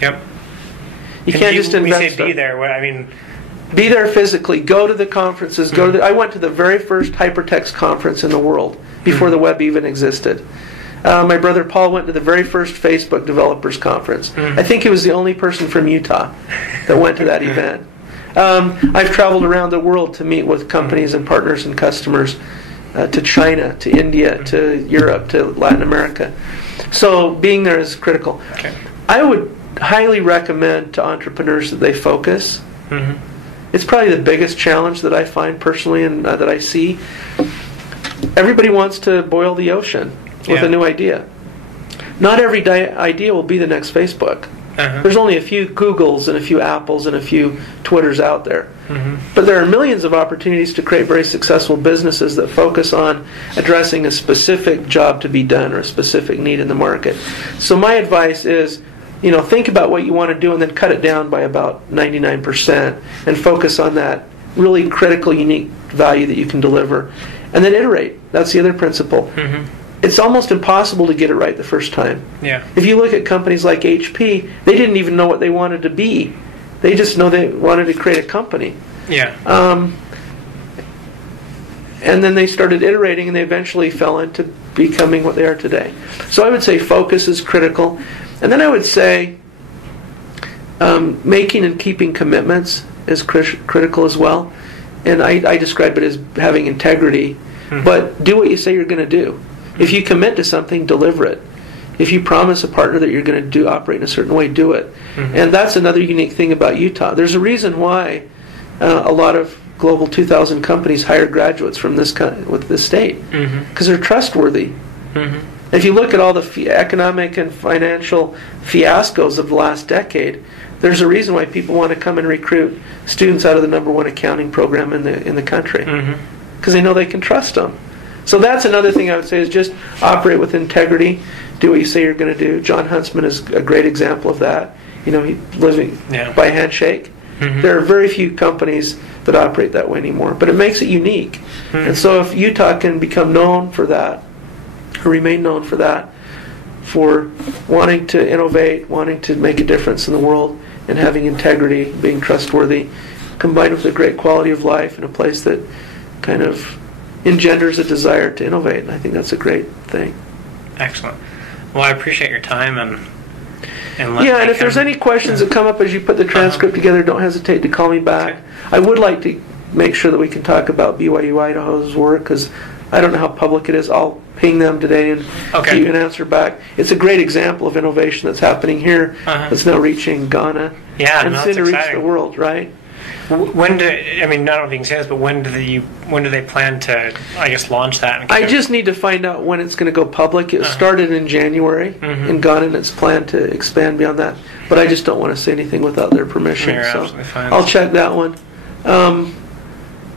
Yep. You can't just invest. We say be there. I mean, be there physically. Go to the conferences. Go to. I went to the very first hypertext conference in the world before the web even existed. My brother Paul went to the very first Facebook developers conference. I think he was the only person from Utah that went to that event. I've traveled around the world to meet with companies and partners and customers, to China, to India, to Europe, to Latin America. So being there is critical. Okay. I would highly recommend to entrepreneurs that they focus. It's probably the biggest challenge that I find personally and that I see. Everybody wants to boil the ocean with a new idea. Not every idea will be the next Facebook. There's only a few Googles and a few Apples and a few Twitters out there. But there are millions of opportunities to create very successful businesses that focus on addressing a specific job to be done or a specific need in the market. So my advice is, think about what you want to do and then cut it down by about 99% and focus on that really critical, unique value that you can deliver. And then iterate. That's the other principle. It's almost impossible to get it right the first time. If you look at companies like HP, they didn't even know what they wanted to be. They just know they wanted to create a company. And then they started iterating, and they eventually fell into becoming what they are today. So I would say focus is critical. And then I would say making and keeping commitments is critical as well. And I describe it as having integrity. But do what you say you're going to do. If you commit to something, deliver it. If you promise a partner that you're going to operate in a certain way, do it. And that's another unique thing about Utah. There's a reason why a lot of Global 2000 companies hire graduates from this state, because they're trustworthy. If you look at all the economic and financial fiascos of the last decade, there's a reason why people want to come and recruit students out of the #1 accounting program in the country, because they know they can trust them. So that's another thing I would say is just operate with integrity. Do what you say you're going to do. John Huntsman is a great example of that. He's living by handshake. There are very few companies that operate that way anymore, but it makes it unique. And so if Utah can become known for that, or remain known for that, for wanting to innovate, wanting to make a difference in the world, and having integrity, being trustworthy, combined with a great quality of life in a place that kind of engenders a desire to innovate, and I think that's a great thing. Excellent. Well, I appreciate your time and and if there's any questions that come up as you put the transcript together, don't hesitate to call me back. Okay. I would like to make sure that we can talk about BYU Idaho's work, because I don't know how public it is. I'll ping them today and give you an answer back. It's a great example of innovation that's happening here that's now reaching Ghana and soon to reach the world, right? When I don't know if you can say this, but when do they plan to, launch that? I just need to find out when it's going to go public. It started in January in Ghana, and it's planned to expand beyond that. But I just don't want to say anything without their permission. You're so absolutely fine. I'll check that one.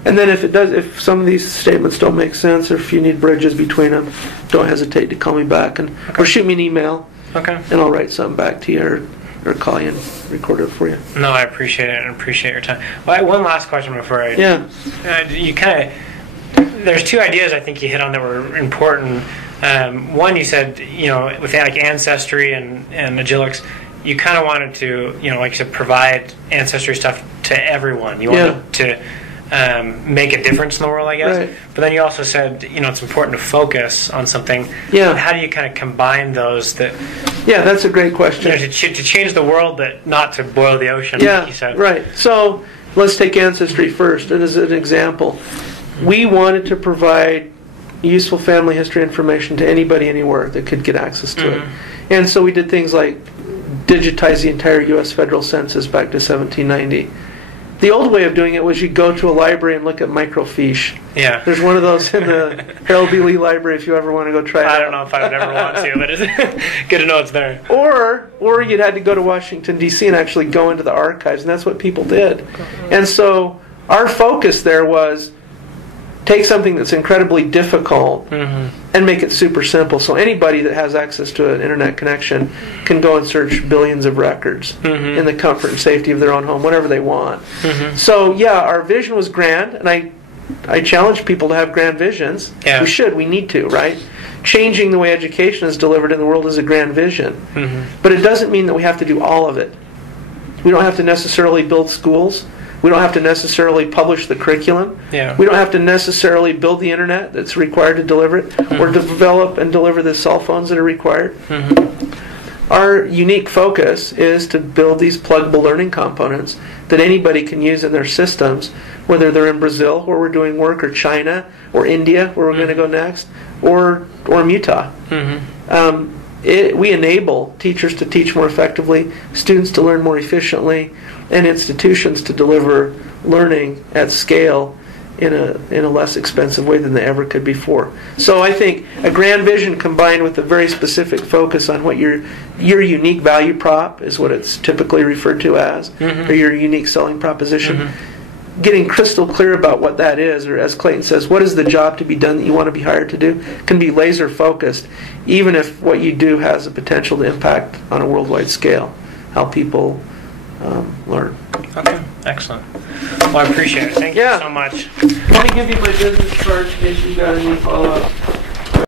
And then if some of these statements don't make sense, or if you need bridges between them, don't hesitate to call me back or shoot me an email. And I'll write something back to you or call you and record it for you. No, I appreciate it and appreciate your time. Well, one last question before I... you kind of... There's two ideas I think you hit on that were important. One, you said, with Ancestry and Agilix, you kind of wanted to, like you said, provide Ancestry stuff to everyone. You wanted to make a difference in the world, I guess. Right. But then you also said, it's important to focus on something. How do you kind of combine those that... that's a great question. To change the world, but not to boil the ocean, like you said. Right. So let's take Ancestry first. And as an example, we wanted to provide useful family history information to anybody, anywhere that could get access to it. And so we did things like digitize the entire U.S. federal census back to 1790. The old way of doing it was you go to a library and look at microfiche. There's one of those in the Harold B. Lee Library if you ever want to go try it out. I don't know if I would ever want to, but it's good to know it's there. Or you'd had to go to Washington, D.C. and actually go into the archives, and that's what people did. And so our focus there was take something that's incredibly difficult and make it super simple. So anybody that has access to an internet connection can go and search billions of records in the comfort and safety of their own home, whatever they want. So our vision was grand, and I I challenge people to have grand visions. Yeah. We should. We need to, right? Changing the way education is delivered in the world is a grand vision. Mm-hmm. But it doesn't mean that we have to do all of it. We don't have to necessarily build schools. We don't have to necessarily publish the curriculum. Yeah. We don't have to necessarily build the internet that's required to deliver it, Mm-hmm. or develop and deliver the cell phones that are required. Mm-hmm. Our unique focus is to build these pluggable learning components that anybody can use in their systems, whether they're in Brazil, where we're doing work, or China, or India, where we're going to go next, or Utah. Mm-hmm. We enable teachers to teach more effectively, students to learn more efficiently, and institutions to deliver learning at scale in a less expensive way than they ever could before. So I think a grand vision combined with a very specific focus on what your unique value prop is, what it's typically referred to as, Mm-hmm. or your unique selling proposition. Mm-hmm. Getting crystal clear about what that is, or as Clayton says, what is the job to be done that you want to be hired to do, can be laser focused, even if what you do has the potential to impact on a worldwide scale how people learn. Okay, excellent. Well, I appreciate it. Thank you so much. Let me give you my business card in case you've got any follow-up.